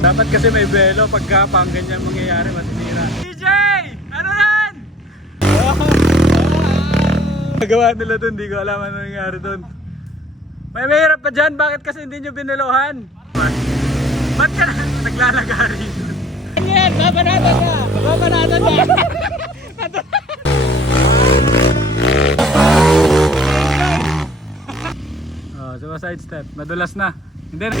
Dapat kasi may belo pagka pang ganyan mangyayari masisira. DJ! Ano yan? Nagawa nila dun, di ko alam ano nangyari dun. May mahirap pa dyan, bakit kasi hindi nyo binelohan? Ba't ka na naglalagari? Ano yan? Babanatan ka! Babanatan ka! Oh, so side step, madulas na. Hindi na.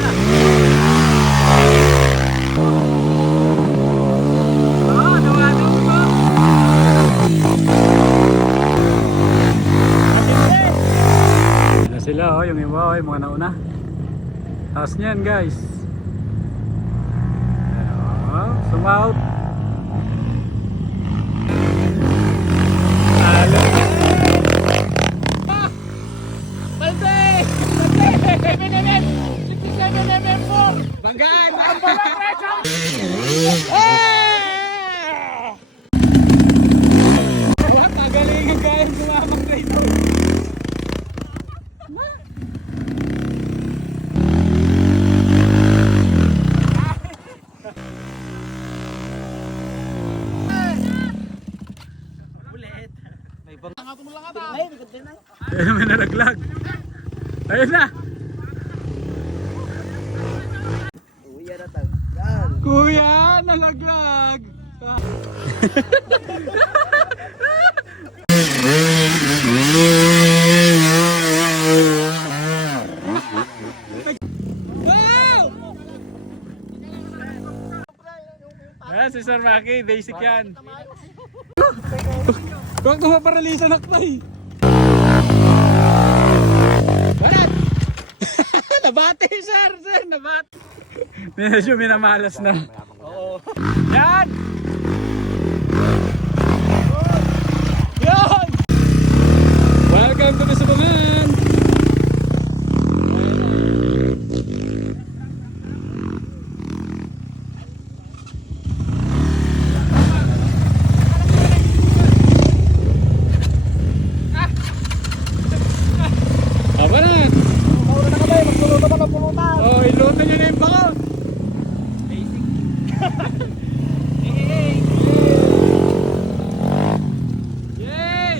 Sila oh, yung iba oh, yung mga nauna. Taas niyan guys. Oh, zoom out. Halo. Balde! 7mm! 67mm! Banggaan! Pagalingan kayo sumamang dito. Ayun, may nalaglag. Ayun na. Kuya, nalaglag. Ayan, si Sir Maki, basic yan. Huwag tumaparalisa na Clay. Barat! Nabati sir, nabati. Medyo minamalas na. Oo. Yan! Yan! Welcome to Bisubangan! Oh, iluto nyo na yung baka. Basic. Yay!